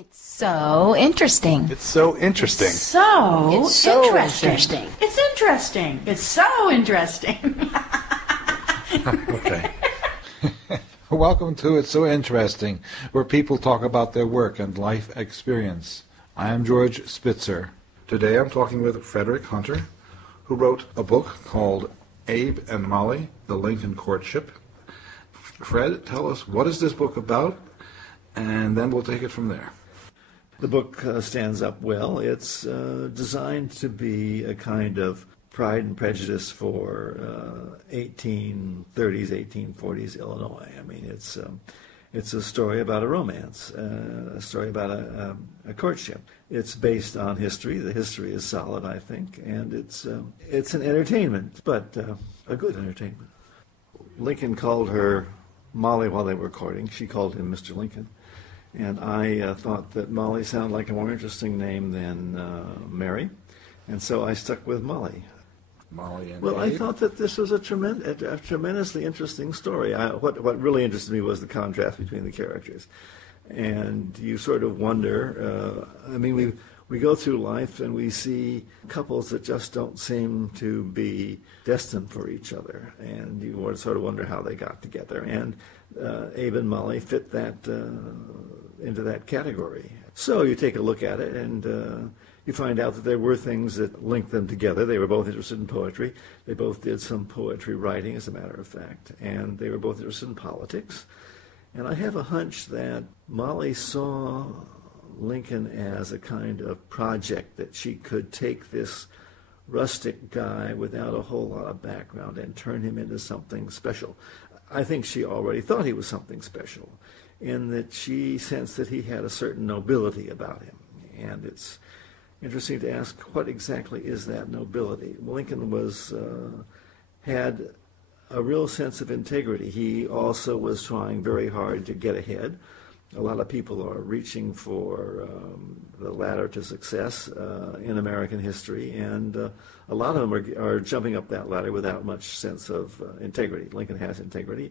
It's so interesting. It's so interesting. It's so interesting. It's interesting. It's so interesting. Okay. Welcome to It's So Interesting, where people talk about their work and life experience. I am George Spitzer. Today I'm talking with Frederic Hunter, who wrote a book called Abe and Molly, The Lincoln Courtship. Fred, tell us, what is this book about? And then we'll take it from there. The book stands up well. It's designed to be a kind of Pride and Prejudice for 1830s, 1840s Illinois. I mean, it's a story about a romance, a story about a courtship. It's based on history. The history is solid, I think, and it's an entertainment, but a good entertainment. Lincoln called her Molly while they were courting. She called him Mr. Lincoln. And I thought that Molly sounded like a more interesting name than Mary, and so I stuck with Molly. Molly and Well, Abe. I thought that this was a tremendously interesting story. What really interested me was the contrast between the characters, and you sort of wonder. We go through life and we see couples that just don't seem to be destined for each other, and you sort of wonder how they got together. And Abe and Molly fit that into that category. So you take a look at it, and you find out that there were things that linked them together. They were both interested in poetry. They both did some poetry writing, as a matter of fact, and they were both interested in politics. And I have a hunch that Molly saw Lincoln as a kind of project that she could take this rustic guy without a whole lot of background and turn him into something special. I think she already thought he was something special, in that she sensed that he had a certain nobility about him. And it's interesting to ask, what exactly is that nobility? Lincoln had a real sense of integrity. He also was trying very hard to get ahead. A lot of people are reaching for the ladder to success in American history, and a lot of them are jumping up that ladder without much sense of integrity. Lincoln has integrity,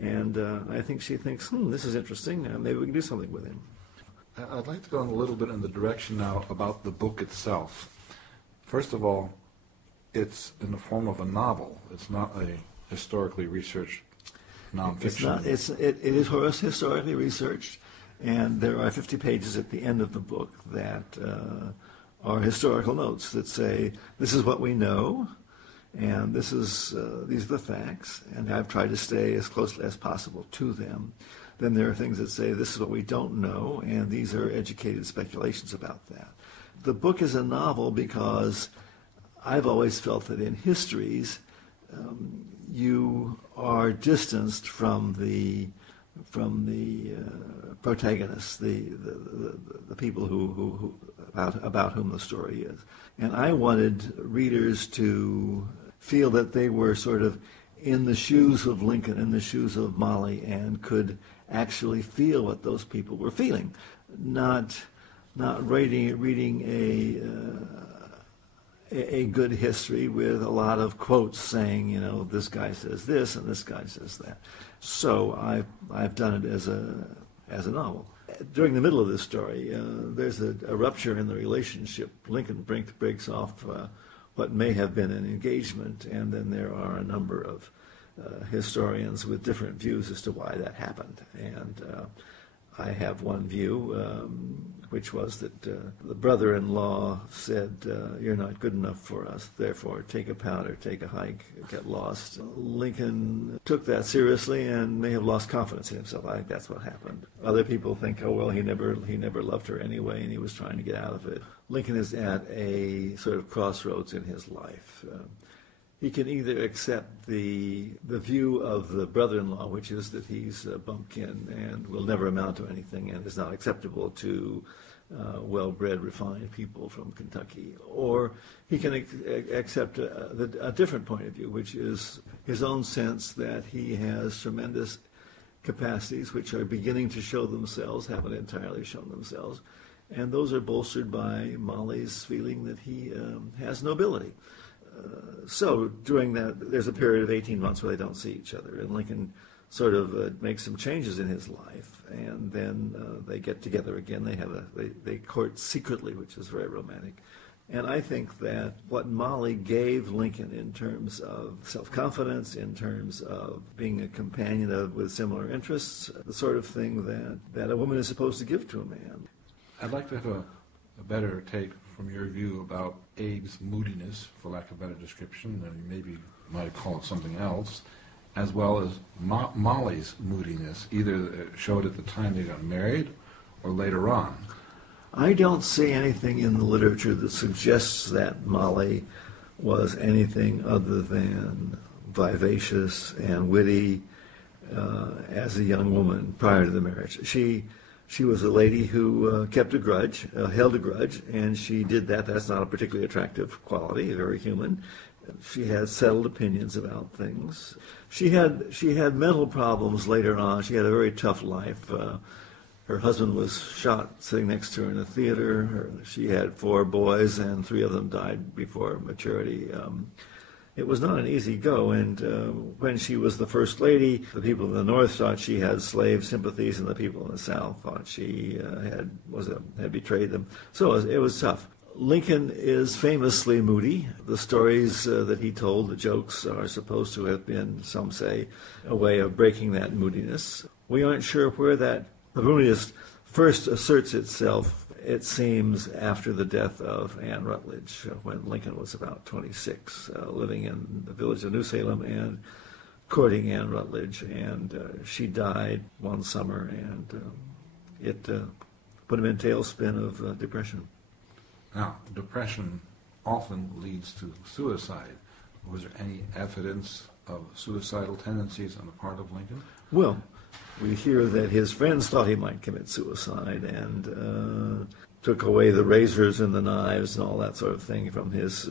and I think she thinks, this is interesting, maybe we can do something with him. I'd like to go a little bit in the direction now about the book itself. First of all, it's in the form of a novel. It's not a historically researched nonfiction. It is historically researched, and there are 50 pages at the end of the book that are historical notes that say, this is what we know, and these are the facts, and I've tried to stay as closely as possible to them. Then there are things that say, this is what we don't know, and these are educated speculations about that. The book is a novel because I've always felt that in histories, you are distanced from the protagonists, the people who about whom the story is. And I wanted readers to feel that they were sort of in the shoes of Lincoln, in the shoes of Molly, and could actually feel what those people were feeling, not reading a good history with a lot of quotes saying, this guy says this and this guy says that. So I've done it as a novel. During the middle of this story, there's a rupture in the relationship. Lincoln breaks off what may have been an engagement, and then there are a number of historians with different views as to why that happened. And I have one view, which was that the brother-in-law said, you're not good enough for us, therefore take a powder, take a hike, get lost. Lincoln took that seriously and may have lost confidence in himself. I think that's what happened. Other people think, he never loved her anyway, and he was trying to get out of it. Lincoln is at a sort of crossroads in his life. He can either accept the view of the brother-in-law, which is that he's a bumpkin and will never amount to anything and is not acceptable to well-bred, refined people from Kentucky, or he can accept a different point of view, which is his own sense that he has tremendous capacities which are beginning to show themselves, haven't entirely shown themselves, and those are bolstered by Molly's feeling that he has nobility. So during that, there's a period of 18 months where they don't see each other, and Lincoln sort of makes some changes in his life, and then they get together again. They court secretly, which is very romantic. And I think that what Molly gave Lincoln in terms of self-confidence, in terms of being a companion with similar interests, the sort of thing that a woman is supposed to give to a man. I'd like to have a better take from your view about Abe's moodiness, for lack of a better description, and maybe might call it something else, as well as Molly's moodiness, either showed at the time they got married or later on. I don't see anything in the literature that suggests that Molly was anything other than vivacious and witty as a young woman prior to the marriage. She was a lady who kept a grudge, held a grudge, and she did that. That's not a particularly attractive quality, very human. She had settled opinions about things. She had mental problems later on. She had a very tough life. Her husband was shot sitting next to her in a theater. She had 4 boys, and 3 of them died before maturity. It was not an easy go, and when she was the First Lady, the people in the North thought she had slave sympathies, and the people in the South thought she had betrayed them. So it was tough. Lincoln is famously moody. The stories that he told, the jokes, are supposed to have been, some say, a way of breaking that moodiness. We aren't sure where that moodiness first asserts itself. It seems after the death of Anne Rutledge, when Lincoln was about 26, living in the village of New Salem and courting Anne Rutledge. And she died one summer, and it put him in tailspin of depression. Now, depression often leads to suicide. Was there any evidence of suicidal tendencies on the part of Lincoln? Well, we hear that his friends thought he might commit suicide and took away the razors and the knives and all that sort of thing from his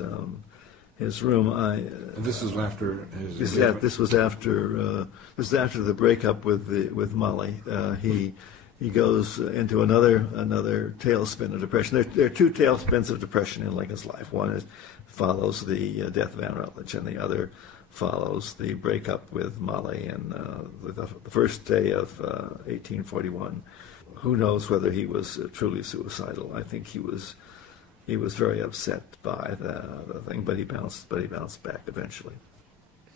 room. And this is after his. This was after the breakup with Molly. He goes into another tailspin of depression. There are 2 tailspins of depression in Lincoln's life. One follows the death of Anne Rutledge, and the other follows the breakup with Molly in the first day of 1841. Who knows whether he was truly suicidal? I think he was very upset by the thing, but he bounced back eventually.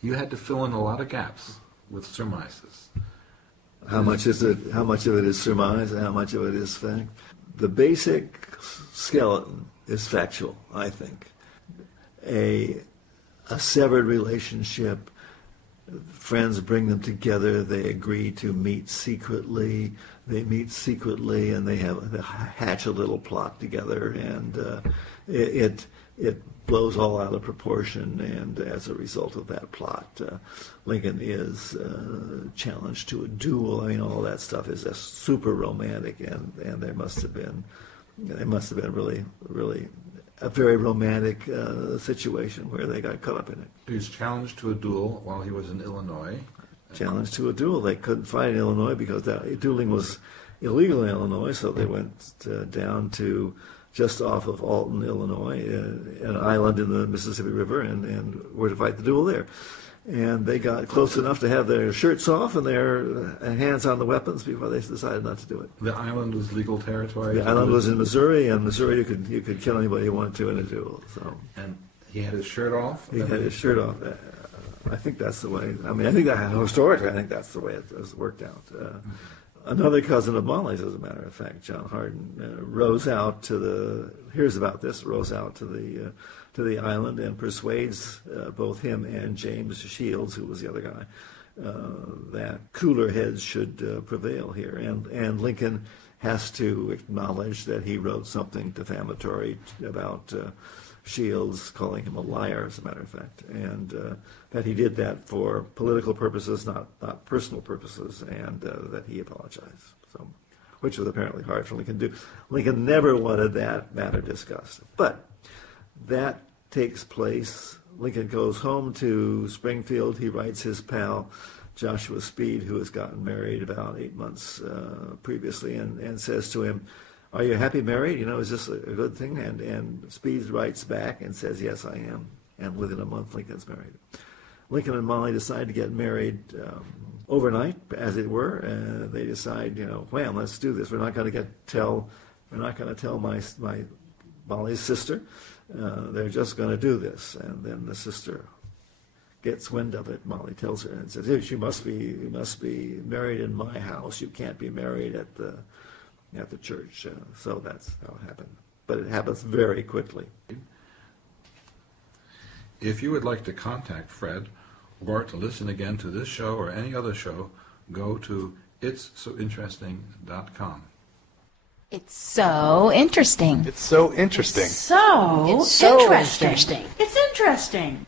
You had to fill in a lot of gaps with surmises. How much of it is surmise and how much of it is fact? The basic skeleton is factual, I think. A severed relationship, friends bring them together, they agree to meet secretly, and they hatch a little plot together, and it blows all out of proportion, and as a result of that plot, Lincoln is challenged to a duel. I mean, all that stuff is just super romantic, and there must have been really, really a very romantic situation where they got caught up in it. He was challenged to a duel while he was in Illinois. Challenged to a duel. They couldn't fight in Illinois because dueling was illegal in Illinois, so they went down to just off of Alton, Illinois, an island in the Mississippi River, and were to fight the duel there. And they got close enough to have their shirts off and their hands on the weapons before they decided not to do it. The island was legal territory? The island was in Missouri, and Missouri you could kill anybody you wanted to in a duel. So. And he had his shirt off? He had his shirt off. I think that's the way. I mean, I think that historically, I think that's the way it was worked out. Another cousin of Molly's, as a matter of fact, John Hardin, rows out to the island and persuades both him and James Shields, who was the other guy, that cooler heads should prevail here. And Lincoln has to acknowledge that he wrote something defamatory about Shields, calling him a liar, as a matter of fact, and that he did that for political purposes, not personal purposes, and that he apologized. So, which was apparently hard for Lincoln to do. Lincoln never wanted that matter discussed. But that takes place. Lincoln goes home to Springfield. He writes his pal, Joshua Speed, who has gotten married about 8 months previously, and says to him, "Are you happy married? You know, is this a good thing?" And Speed writes back and says, "Yes, I am." And within a month, Lincoln's married. Lincoln and Molly decide to get married overnight, as it were, they decide, wham, let's do this. We're not going to tell my Molly's sister. They're just going to do this. And then the sister gets wind of it. Molly tells her and says, "You must be married in my house. You can't be married at the church." So that's how it happened. But it happens very quickly. If you would like to contact Fred or to listen again to this show or any other show, go to itssointeresting.com. It's so interesting. It's so interesting. So It's so interesting. interesting. It's interesting.